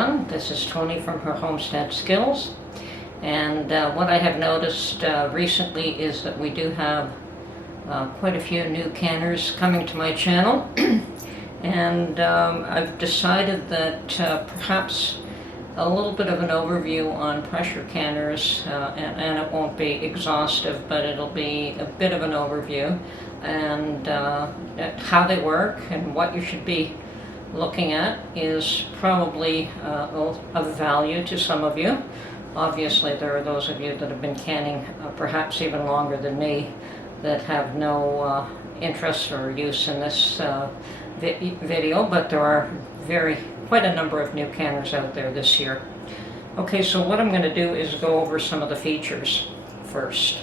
everyone. This is Tony from her Homestead Skills. And what I have noticed recently is that we do have quite a few new canners coming to my channel. And I've decided that perhaps a little bit of an overview on pressure canners, and it won't be exhaustive, but it'll be a bit of an overview, and how they work and what you should be looking at is probably of value to some of you. Obviously there are those of you that have been canning perhaps even longer than me that have no interest or use in this video, but there are quite a number of new canners out there this year. Okay, so what I'm going to do is go over some of the features first.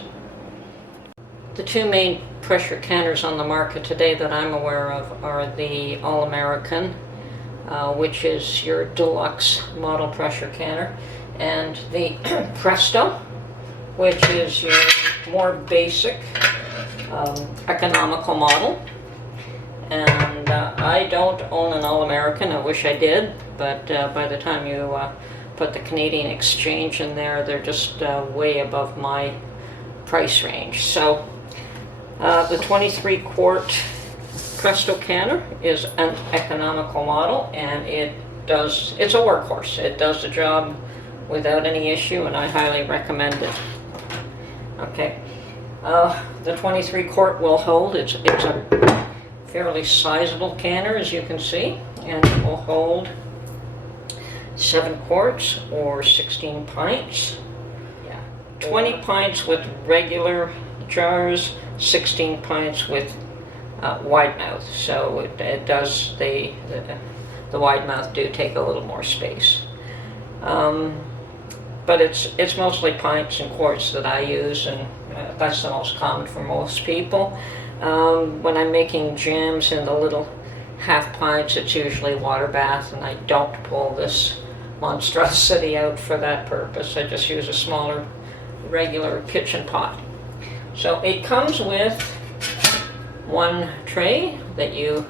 The two main pressure canners on the market today that I'm aware of are the All-American, which is your deluxe model pressure canner, and the Presto, which is your more basic, economical model. And I don't own an All-American. I wish I did, but by the time you put the Canadian exchange in there, they're just way above my price range. So the 23 quart Presto canner is an economical model, and it's a workhorse. It does the job without any issue, and I highly recommend it. Okay, the 23 quart will hold. It's a fairly sizable canner, as you can see, and it will hold 7 quarts or 16 pints. 20 pints with regular jars, 16 pints with wide mouth. So it does, the wide mouth do take a little more space. But it's mostly pints and quarts that I use, and that's the most common for most people. When I'm making jams in the little half pints, it's usually water bath, and I don't pull this monstrosity out for that purpose. I just use a smaller regular kitchen pot. So it comes with one tray that you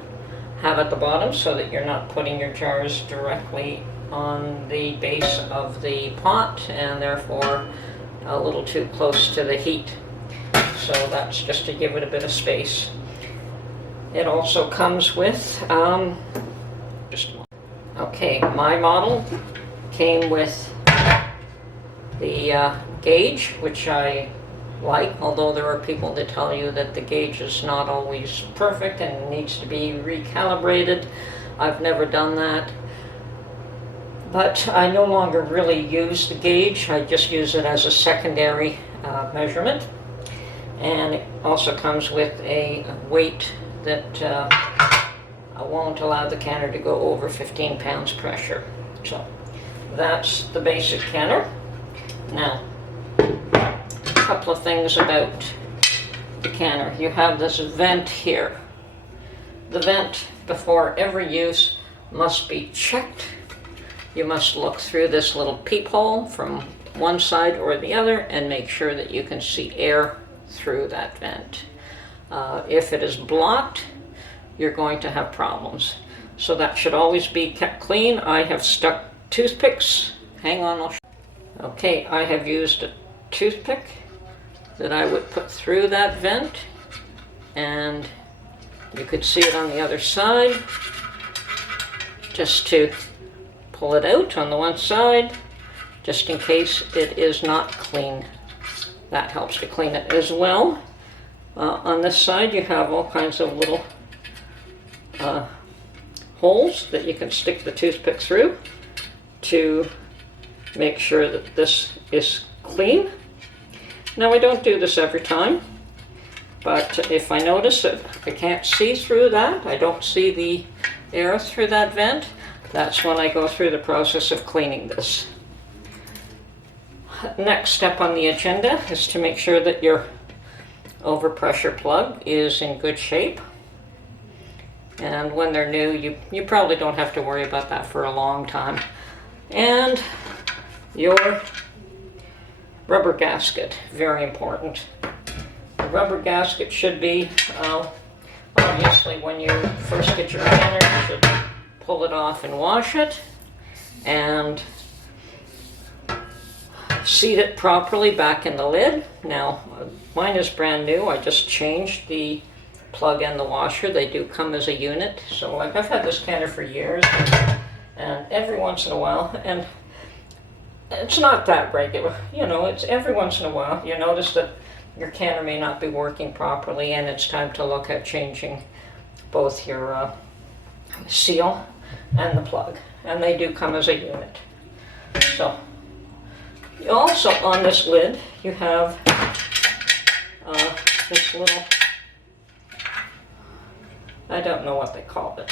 have at the bottom so that you're not putting your jars directly on the base of the pot and therefore a little too close to the heat. So that's just to give it a bit of space. It also comes with okay, my model came with the gauge, which I like, although there are people that tell you that the gauge is not always perfect and needs to be recalibrated. I've never done that, but I no longer really use the gauge. I just use it as a secondary measurement, and it also comes with a weight that won't allow the canner to go over 15 pounds pressure. So that's the basic canner. Now, a couple of things about the canner. You have this vent here. The vent before every use must be checked. You must look through this little peephole from one side or the other and make sure that you can see air through that vent. If it is blocked, you're going to have problems. So that should always be kept clean. I have stuck toothpicks. Hang on, I'll show you. Okay, I have used a toothpick that I would put through that vent, and you could see it on the other side, just to pull it out on the one side, just in case it is not clean. That helps to clean it as well. On this side you have all kinds of little holes that you can stick the toothpick through to make sure that this is clean. Now, I don't do this every time, but if I notice that I can't see through that, I don't see the air through that vent, that's when I go through the process of cleaning this. Next step on the agenda is to make sure that your overpressure plug is in good shape. And when they're new, you probably don't have to worry about that for a long time. And your rubber gasket, very important. The rubber gasket should be, obviously when you first get your canner, you should pull it off and wash it. and seat it properly back in the lid. Now, mine is brand new. I just changed the plug and the washer. They do come as a unit. So like I've had this canner for years, and every once in a while, and it's not that regular, you know, it's every once in a while you notice that your canner may not be working properly, and it's time to look at changing both your seal and the plug, and they do come as a unit. So also on this lid you have this little, I don't know what they call it,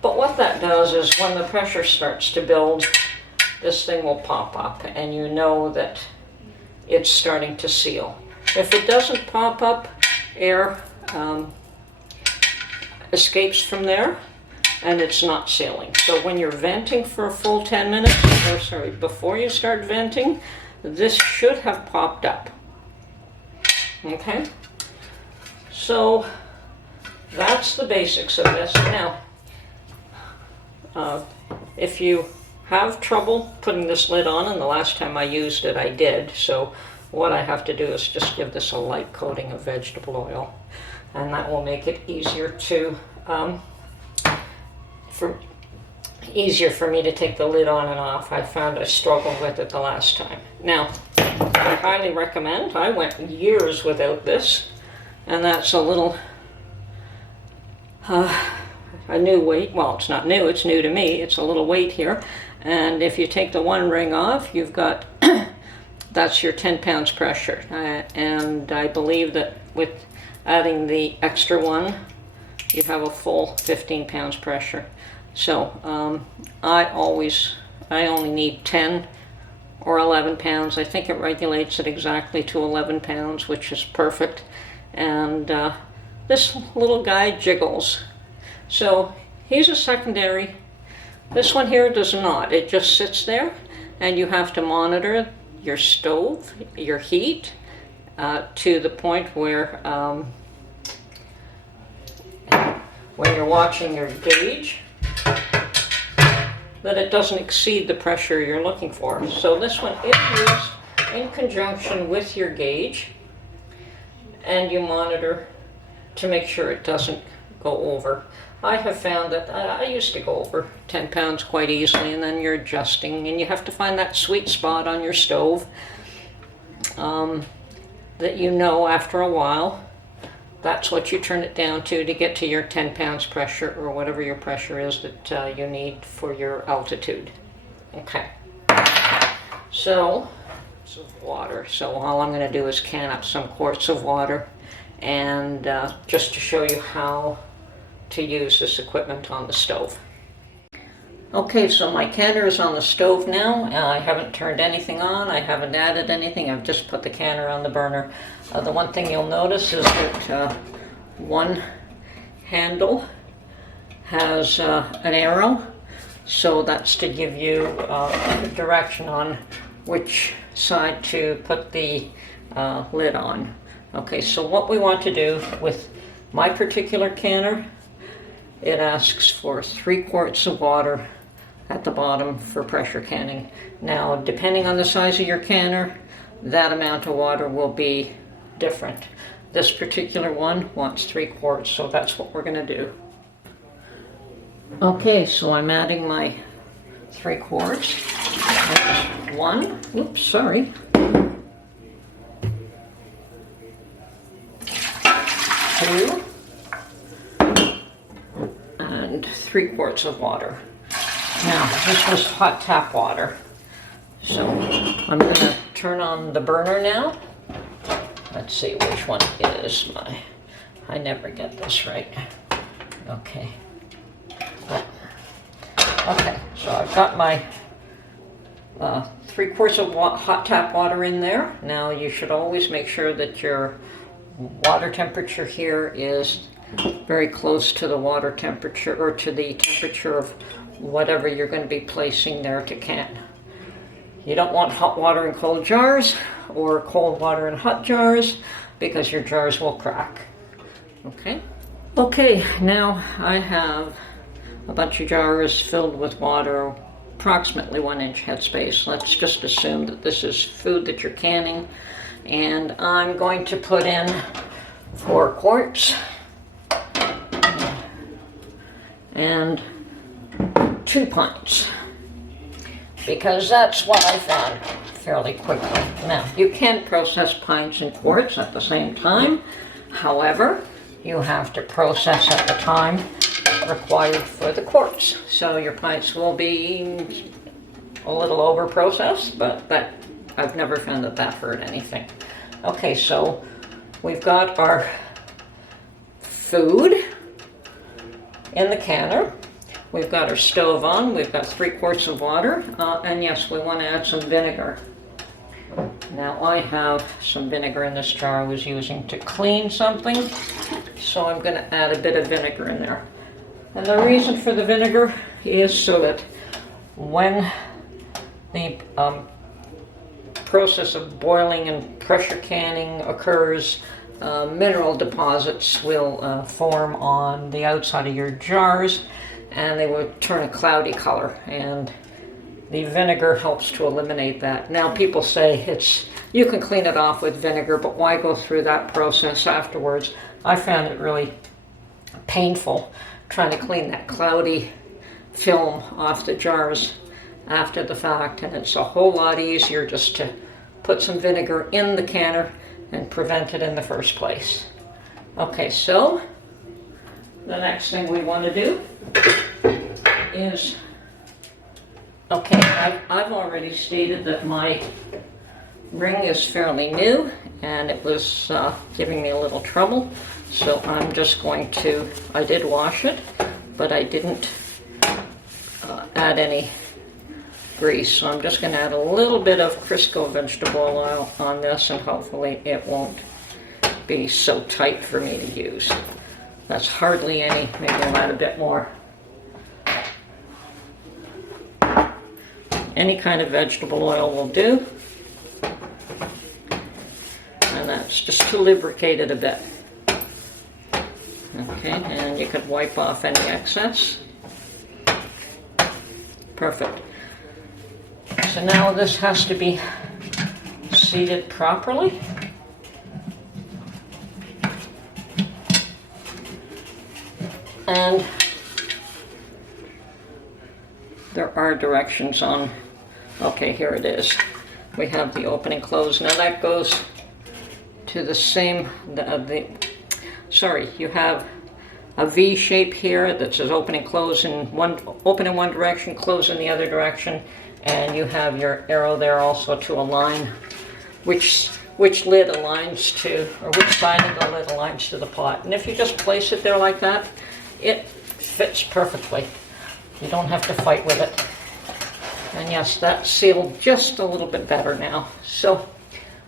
but what that does is when the pressure starts to build, this thing will pop up and you know that it's starting to seal. If it doesn't pop up, air escapes from there and it's not sealing. So when you're venting for a full 10 minutes, or sorry, before you start venting, this should have popped up. Okay? So that's the basics of this. Now, if you have trouble putting this lid on, and the last time I used it I did, so what I have to do is just give this a light coating of vegetable oil, and that will make it easier to easier for me to take the lid on and off. I found I struggled with it the last time. Now, I highly recommend, I went years without this, and that's a little a new weight. Well, it's not new, it's new to me. It's a little weight here, and if you take the one ring off, you've got that's your 10 pounds pressure, and I believe that with adding the extra one you have a full 15 pounds pressure. So I only need 10 or 11 pounds. I think it regulates it exactly to 11 pounds, which is perfect. And this little guy jiggles. So he's a secondary. This one here does not. It just sits there, and you have to monitor your stove, your heat, to the point where when you're watching your gauge, that it doesn't exceed the pressure you're looking for. So this one is used in conjunction with your gauge, and you monitor to make sure it doesn't go over. I have found that I used to go over 10 pounds quite easily, and then you're adjusting, and you have to find that sweet spot on your stove that you know after a while that's what you turn it down to get to your 10 pounds pressure, or whatever your pressure is that you need for your altitude. Okay, so water. So all I'm going to do is can up some quarts of water, and just to show you how to use this equipment on the stove. Okay, so my canner is on the stove now. I haven't turned anything on. I haven't added anything. I've just put the canner on the burner. The one thing you'll notice is that one handle has an arrow. So that's to give you direction on which side to put the lid on. Okay, so what we want to do with my particular canner, it asks for 3 quarts of water at the bottom for pressure canning. Now, depending on the size of your canner, that amount of water will be different. This particular one wants 3 quarts, so that's what we're going to do. Okay, so I'm adding my 3 quarts. That's 1. Oops, sorry. 2. And 3 quarts of water. Now, this was hot tap water. So I'm going to turn on the burner now. Let's see which one is my... I never get this right. Okay. Okay, so I've got my 3 quarts of hot tap water in there. Now you should always make sure that your water temperature here is very close to the water temperature, or to the temperature of whatever you're going to be placing there to can. You don't want hot water in cold jars or cold water in hot jars, because your jars will crack. Okay? Okay, now I have a bunch of jars filled with water, approximately 1-inch headspace. Let's just assume that this is food that you're canning. And I'm going to put in 4 quarts and 2 pints, because that's what I found fairly quickly. Now, you can process pints and quarts at the same time. However, you have to process at the time required for the quarts. So your pints will be a little over processed, but I've never found that hurt anything. Okay, so we've got our food in the canner. We've got our stove on. We've got 3 quarts of water. And yes, we want to add some vinegar. Now I have some vinegar in this jar I was using to clean something. So I'm going to add a bit of vinegar in there. And the reason for the vinegar is so that when the process of boiling and pressure canning occurs, mineral deposits will form on the outside of your jars, and they will turn a cloudy color, and the vinegar helps to eliminate that. Now people say you can clean it off with vinegar, but why go through that process afterwards? I found it really painful trying to clean that cloudy film off the jars after the fact, and it's a whole lot easier just to put some vinegar in the canner and prevent it in the first place. Okay, so the next thing we want to do is, okay, I've already stated that my ring is fairly new and it was giving me a little trouble, so I'm just going to, I did wash it, but I didn't add any grease, so I'm just going to add a little bit of Crisco vegetable oil on this, and hopefully it won't be so tight for me to use. That's hardly any, maybe I'll add a bit more. Any kind of vegetable oil will do. And that's just to lubricate it a bit. Okay, and you could wipe off any excess. Perfect. So now this has to be seated properly. And there are directions on, okay, here it is. We have the open and close. Now that goes to the same, sorry, you have a V shape here that says open and close open in one direction, close in the other direction, and you have your arrow there also to align which lid aligns to, or which side of the lid aligns to the pot. And if you just place it there like that, it fits perfectly. You don't have to fight with it. And yes, that's sealed just a little bit better now. So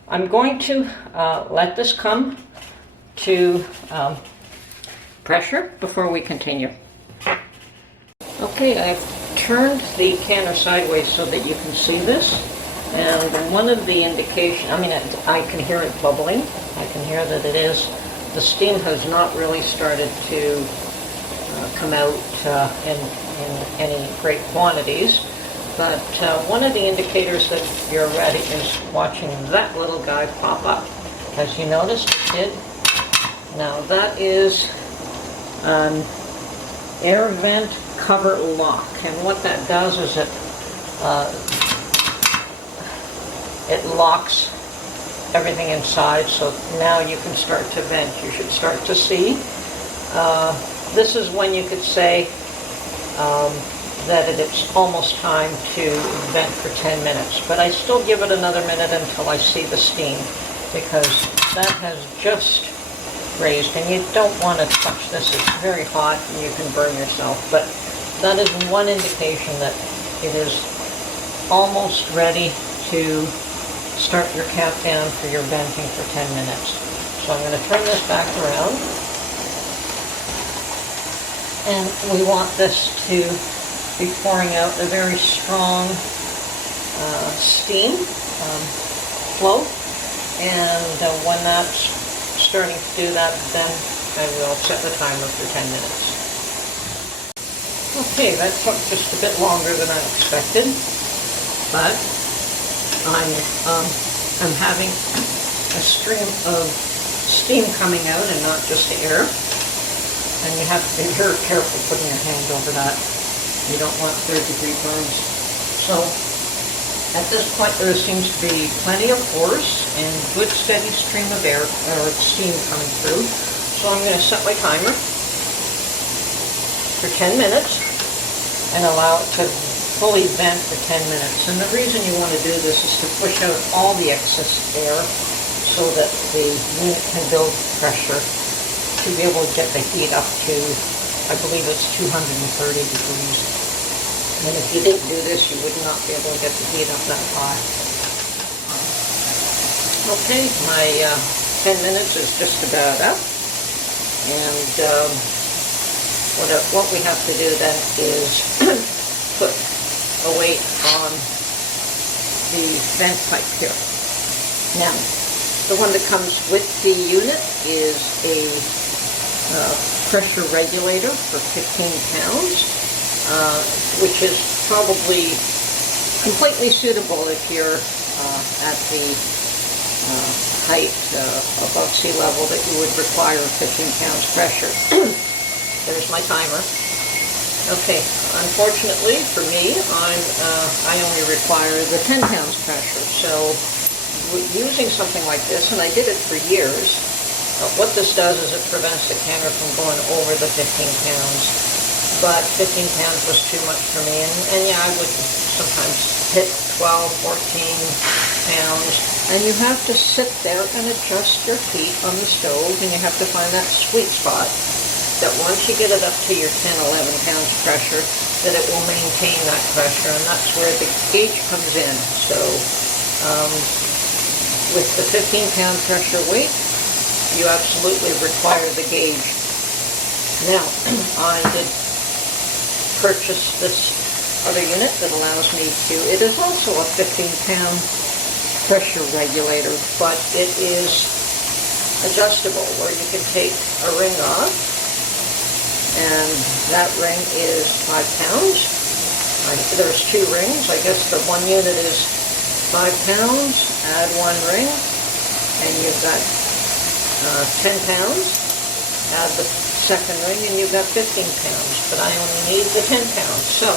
I'm going to let this come to pressure before we continue. Okay, I've turned the canner sideways so that you can see this. And one of the indications, I can hear it bubbling. I can hear that the steam has not really started to come out in any great quantities. But one of the indicators that you're ready is watching that little guy pop up. As you noticed, it did. Now that is an air vent cover lock, and what that does is it locks everything inside, so now you can start to vent. You should start to see. This is when you could say that it's almost time to vent for 10 minutes, but I still give it another minute until I see the steam, because that has just raised, and you don't want to touch this. It's very hot and you can burn yourself, but that is one indication that it is almost ready to start your countdown for your venting for 10 minutes. So I'm going to turn this back around, and we want this to be pouring out a very strong steam flow, and when that's starting to do that, then I will set the timer for 10 minutes. Okay, that took just a bit longer than I expected, but I'm having a stream of steam coming out and not just air. And you have to be very careful putting your hand over that. You don't want third-degree burns. So at this point there seems to be plenty of force and good steady stream of air or steam coming through. So I'm going to set my timer for 10 minutes and allow it to fully vent for 10 minutes. And the reason you want to do this is to push out all the excess air so that the unit can build pressure to be able to get the heat up to, I believe it's 230 degrees. And if you didn't do this, you would not be able to get the heat up that high. Okay, my 10 minutes is just about up. And what we have to do then is put a weight on the vent pipe here. Now, the one that comes with the unit is a pressure regulator for 15 pounds, which is probably completely suitable if you're at the height above sea level that you would require 15 pounds pressure. There's my timer. Okay, unfortunately for me, I only require the 10 pounds pressure. So using something like this, and I did it for years, what this does is it prevents the canner from going over the 15 pounds. But 15 pounds was too much for me, and yeah, I would sometimes hit 12, 14 pounds. And you have to sit there and adjust your heat on the stove, and you have to find that sweet spot that once you get it up to your 10, 11 pounds pressure, that it will maintain that pressure, and that's where the gauge comes in. So with the 15 pound pressure weight, you absolutely require the gauge. Now, I did purchase this other unit that allows me to, it is also a 15 pound pressure regulator, but it is adjustable where you can take a ring off, and that ring is 5 pounds. There's 2 rings. I guess the one unit is 5 pounds, add 1 ring, and you've got 10 pounds, add the second ring, and you've got 15 pounds, but I only need the 10 pounds. So,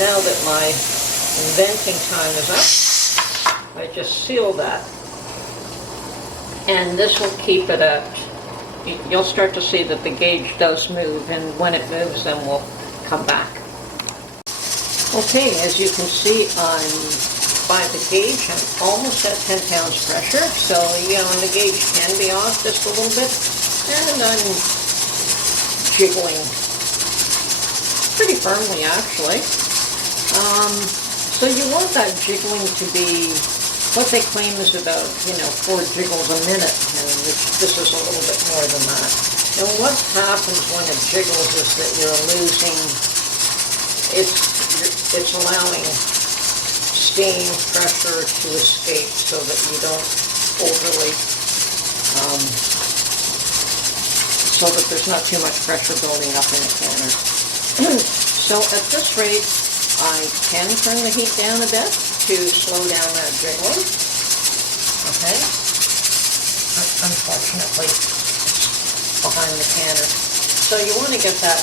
now that my venting time is up, I just seal that, and this will keep it at, you'll start to see that the gauge does move, and when it moves, then we'll come back. Okay, as you can see, I'm by the gauge, I'm almost at 10 pounds pressure, so, you know, and the gauge can be off just a little bit, and I'm jiggling pretty firmly, actually. So you want that jiggling to be, what they claim is about, 4 jiggles a minute, and this is a little bit more than that. And what happens when it jiggles is that you're losing, it's allowing steam, pressure to escape so that you don't overly, so that there's not too much pressure building up in the canner. So at this rate, I can turn the heat down a bit to slow down that jiggling. Okay? Unfortunately, it's behind the canner. So you want to get that,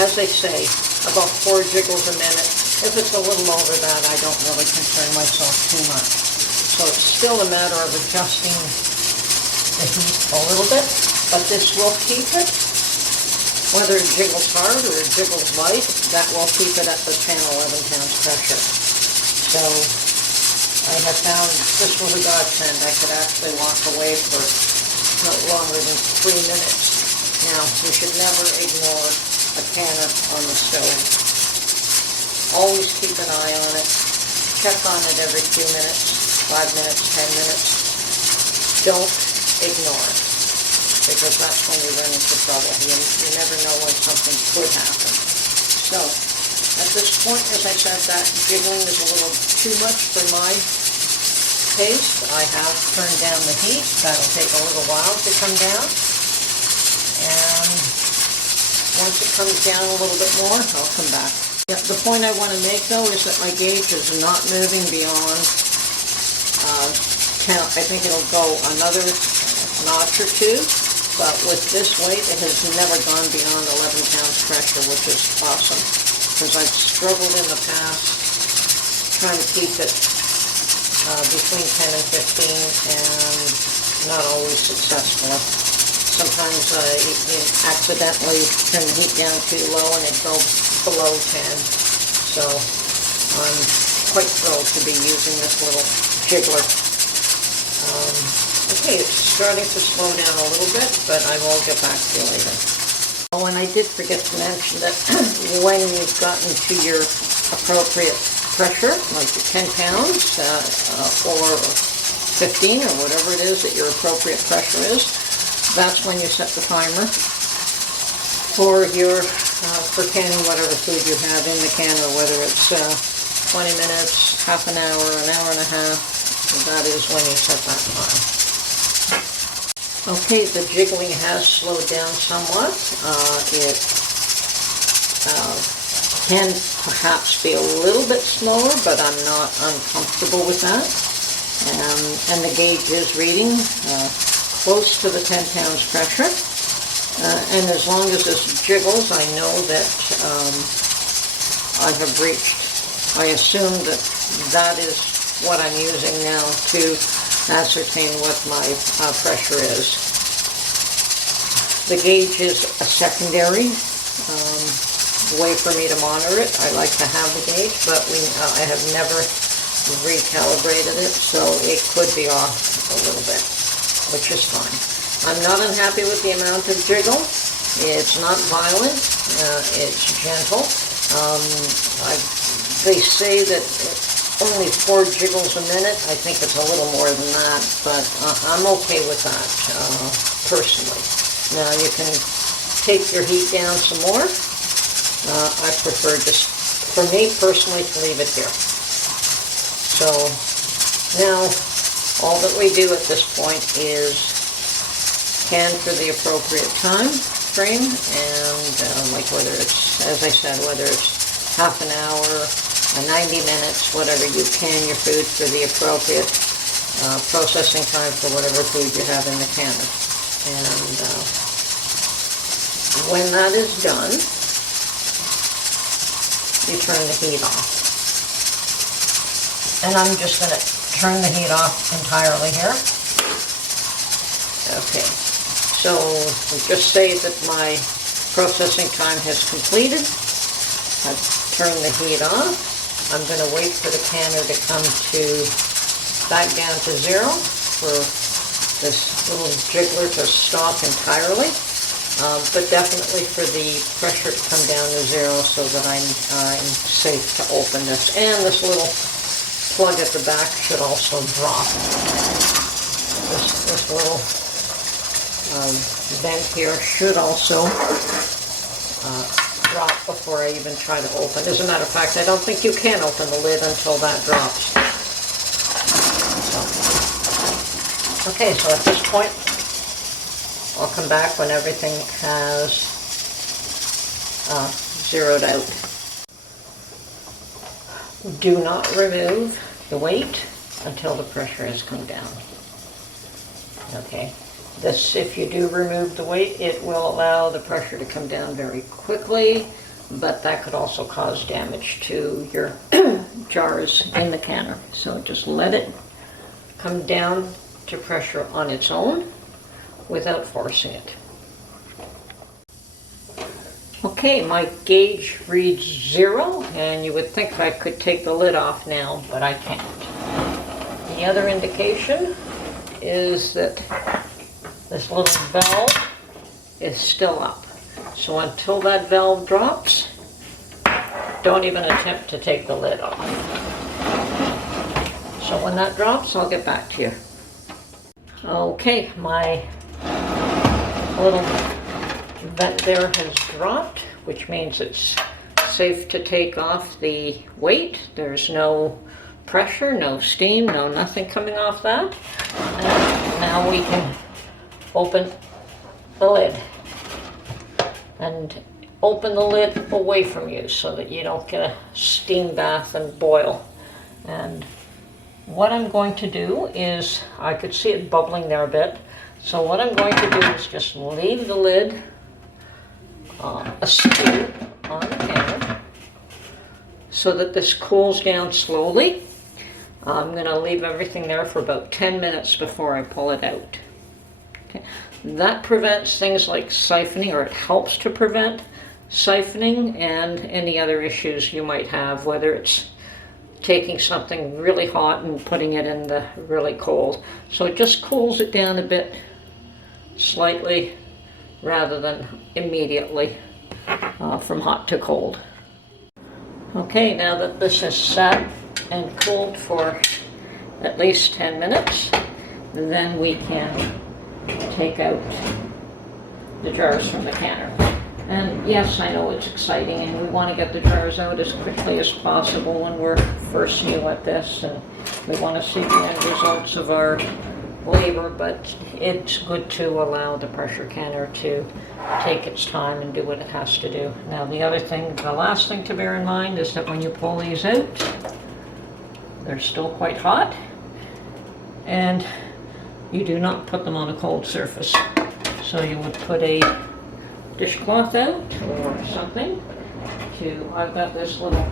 as they say, about 4 jiggles a minute. If it's a little over that, I don't really concern myself too much. So it's still a matter of adjusting the heat a little bit, but this will keep it. Whether it jiggles hard or it jiggles light, that will keep it at the 10, 11 pounds pressure. So I have found this was a godsend. I could actually walk away for not longer than 3 minutes. Now, you should never ignore a canner on the stove. Always keep an eye on it. Check on it every few minutes, 5 minutes, 10 minutes. Don't ignore it, because that's when you run into trouble. You never know when something could happen. So, at this point, as I said, that jiggling is a little too much for my taste. I have turned down the heat. That'll take a little while to come down. And once it comes down a little bit more, I'll come back. Yeah, the point I want to make though is that my gauge is not moving beyond 10. I think it'll go another notch or two, but with this weight it has never gone beyond 11 pounds pressure, which is awesome, because I've struggled in the past trying to keep it between 10 and 15 and not always successfully. Sometimes you accidentally turn the heat down too low and it goes below 10. So I'm quite thrilled to be using this little jiggler. Okay, it's starting to slow down a little bit, but I will get back to you later. Oh, and I did forget to mention that when you've gotten to your appropriate pressure, like 10 pounds or 15 or whatever it is that your appropriate pressure is, that's when you set the timer for your for canning whatever food you have in the canner, whether it's 20 minutes, half an hour and a half. That is when you set that time. Okay, the jiggling has slowed down somewhat. It can perhaps be a little bit slower, but I'm not uncomfortable with that. And the gauge is reading close to the 10 pounds pressure, and as long as this jiggles, I know that I have reached, I assume that that is what I'm using now to ascertain what my pressure is. The gauge is a secondary way for me to monitor it. I like to have the gauge, but I have never recalibrated it, so it could be off a little bit, which is fine. I'm not unhappy with the amount of jiggle. It's not violent. It's gentle. They say that only 4 jiggles a minute. I think it's a little more than that, but I'm okay with that, personally. Now you can take your heat down some more. I prefer just, for me personally, to leave it here. So now all that we do at this point is can for the appropriate time frame, and like whether it's, as I said, whether it's half an hour, 90 minutes, whatever, you can your food for the appropriate processing time for whatever food you have in the canner. And when that is done, you turn the heat off. And I'm just going to turn the heat off entirely here. Okay, so we'll just say that my processing time has completed. I've turned the heat off. I'm going to wait for the canner to come back down to 0 for this little jiggler to stop entirely. But definitely for the pressure to come down to 0 so that I'm safe to open this. And this little plug at the back should also drop. This little vent here should also drop before I even try to open. As a matter of fact, I don't think you can open the lid until that drops. So. Okay, so at this point, I'll come back when everything has zeroed out. Do not remove the weight until the pressure has come down. Okay, this, if you do remove the weight, it will allow the pressure to come down very quickly, but that could also cause damage to your jars in the canner. So just let it come down to pressure on its own without forcing it. Okay, my gauge reads 0, and you would think I could take the lid off now, but I can't. The other indication is that this little valve is still up. So until that valve drops, don't even attempt to take the lid off. So when that drops, I'll get back to you. Okay, my little vent there has dropped, which means it's safe to take off the weight. There's no pressure, no steam, no nothing coming off that. And now we can open the lid. And open the lid away from you so that you don't get a steam bath and boil. And what I'm going to do is, I could see it bubbling there a bit, so what I'm going to do is just leave the lid askew on the counter so that this cools down slowly. I'm going to leave everything there for about 10 minutes before I pull it out. Okay. That prevents things like siphoning, or it helps to prevent siphoning and any other issues you might have, whether it's taking something really hot and putting it in the really cold. So it just cools it down a bit slightly rather than immediately from hot to cold. Okay, now that this has sat and cooled for at least 10 minutes, then we can take out the jars from the canner. And yes, I know it's exciting, and we want to get the jars out as quickly as possible when we're first new at this, and we want to see the end results of our labor, but it's good to allow the pressure canner to take its time and do what it has to do. Now the last thing to bear in mind is that when you pull these out, they're still quite hot, and you do not put them on a cold surface. So you would put a dishcloth out or something I've got this little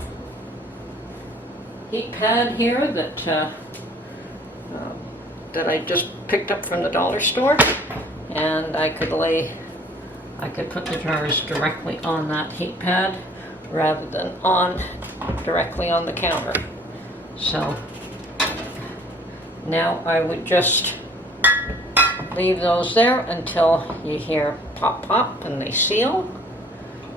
heat pad here that I just picked up from the dollar store, and I could put the jars directly on that heat pad rather than directly on the counter. So now I would just leave those there until you hear pop pop and they seal.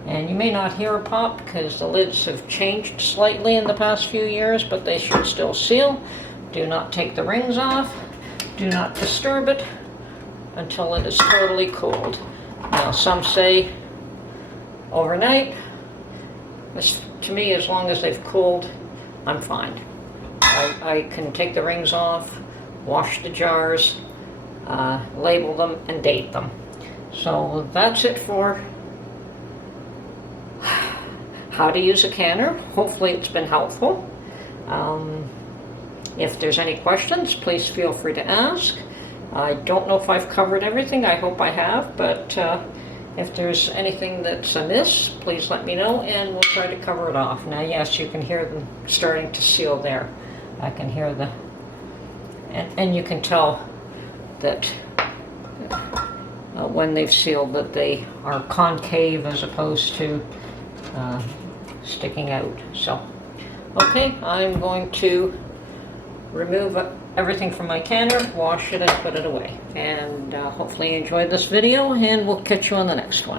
And you may not hear a pop because the lids have changed slightly in the past few years, but they should still seal. Do not take the rings off. Do not disturb it until it is totally cooled. Now some say overnight. To me, as long as they've cooled, I'm fine. I can take the rings off, wash the jars, label them, and date them. So that's it for how to use a canner. Hopefully it's been helpful. If there's any questions, please feel free to ask. I don't know if I've covered everything. I hope I have, but if there's anything that's amiss, please let me know and we'll try to cover it off. Now yes, you can hear them starting to seal there. I can hear and you can tell that when they've sealed that they are concave as opposed to sticking out. So, okay, I'm going to remove everything from my canner, wash it, and put it away. And hopefully you enjoyed this video, and we'll catch you on the next one.